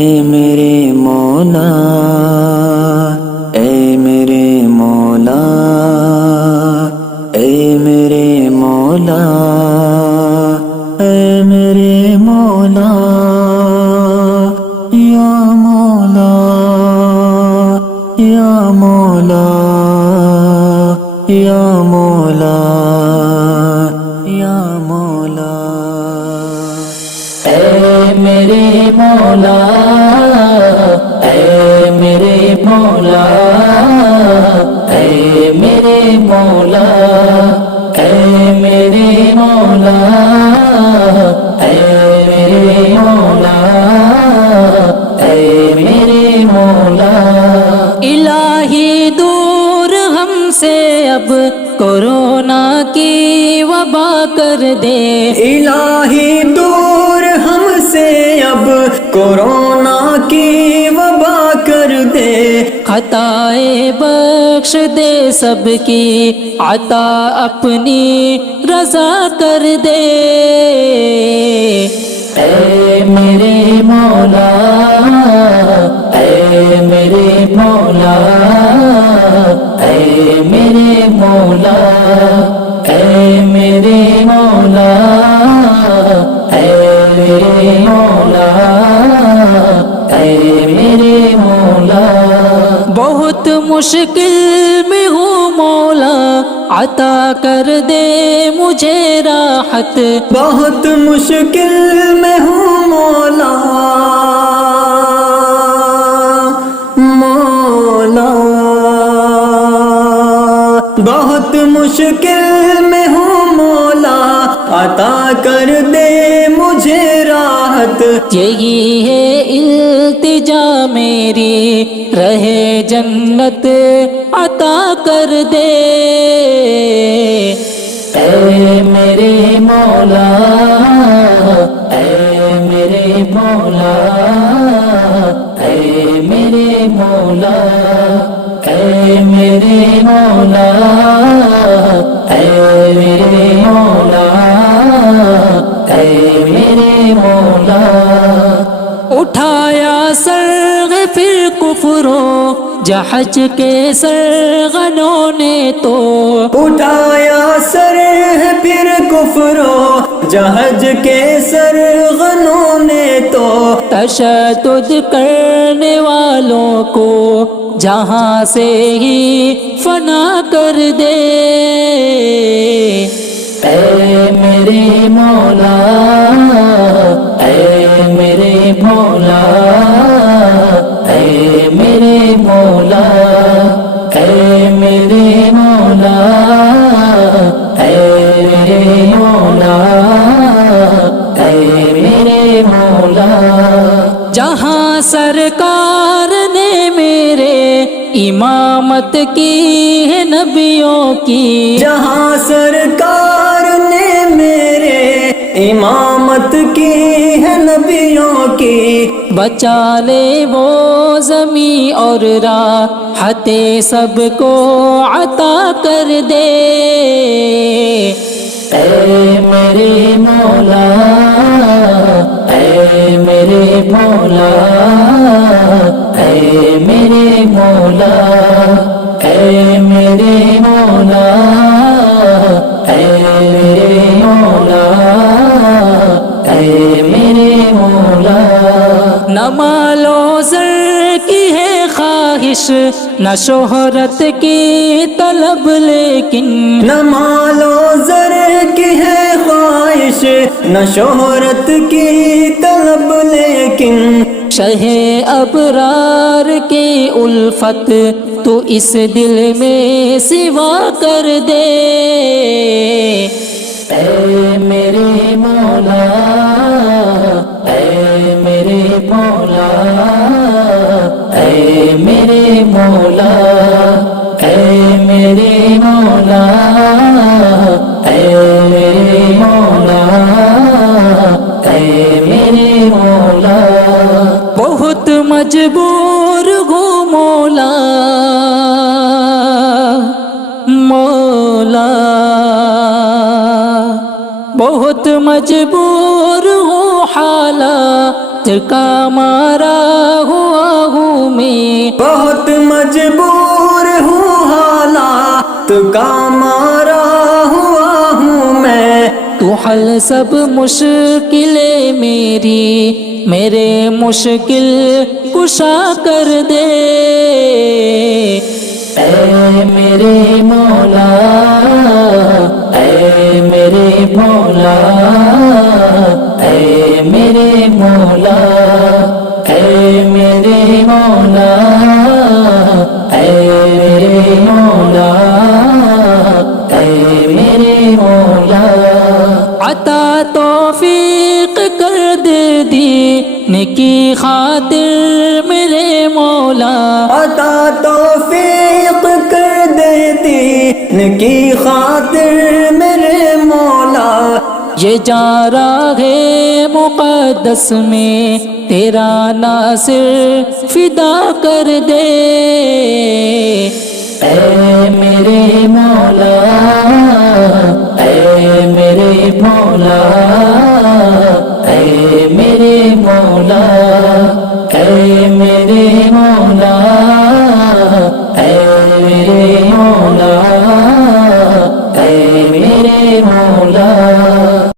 میرے مولا، اے میرے مولا، اے میرے مولا، اے میرے مولا، یا مولا، یا مولا، یا مولا، یا مولا، اے میرے مولا، اے میرے مولا، اے میرے مولا، اے میرے مولا، اے میرے مولا، اے میرے مولا، الہی دور ہم سے اب کورونا کی وبا کر دے، الہی دور ہم سے اب کورونا کی وبا کر دے، خطائیں بخش دے سب کی عطا اپنی رضا کر دے، اے میرے مولا، اے میرے مولا، اے میرے مولا، اے میرے مولا، اے میرے مولا، اے میرے مولا، بہت مشکل میں ہوں مولا عطا کر دے مجھے راحت، بہت مشکل میں ہوں مولا، مولا، بہت مشکل میں ہوں مولا، عطا کر دے مجھے راحت، یہی ہے التجا میری رہے جنت عطا کر دے، اے میرے مولا، اے میرے مولا، اے میرے مولا، اے میرے مولا، اے میرے مولا، اے میرے مولا، اٹھایا سر پھر کفروں جہج کے سرغنوں نے تو، اٹھایا سر ہے پھر کفرو جہج کے سرغنوں نے تو، تشدد کرنے والوں کو جہاں سے ہی فنا کر دے، اے میرے مولا، اے میرے مولا، اے میرے مولا، اے میرے مولا، اے میرے مولا، اے میرے مولا، جہاں سرکار نے میرے امامت کی ہے نبیوں کی، جہاں سرکار نے میرے امامت کی ہے نبیوں کی، بچا لے وہ زمیں اور راحت سب کو عطا کر دے، اے میرے مولا، اے میرے مولا، اے میرے مولا، اے میرے مولا، اے میرے مولا، اے میرے مولا، نہ مال و زر کی ہے خواہش نہ شہرت کی طلب، لیکن نہ مال و زر کی ہے خواہش نہ شہرت کی طلب، لیکن شہ ابرار کی الفت تو اس دل میں سوا کر دے، اے میرے مولا، اے میرے مولا، اے میرے مولا، اے میرے مولا، اے میرے مولا، اے میرے مولا، بہت مجبور ہوں مولا، مولا، بہت مجبور ہوں حالات کا مارا ہوا ہوں میں، بہت مجبور ہوں حالات کا مارا ہوا ہوں میں، تو حل سب مشکلیں میری، میرے مشکل کشا کر دے، اے میرے مولا، اے میرے مولا، اے میرے مولا، اے میرے مولا، اے میرے مولا، اے میرے مولا، عطا توفیق کر دے دین کی خاطر میرے مولا، عطا توفیق کر دے دین کی خاطر میرے مولا، یہ جا رہا ہے مقدس میں تیرا ناصر فدا کر دے، اے میرے مولا، اے میرے مولا، اے میرے مولا،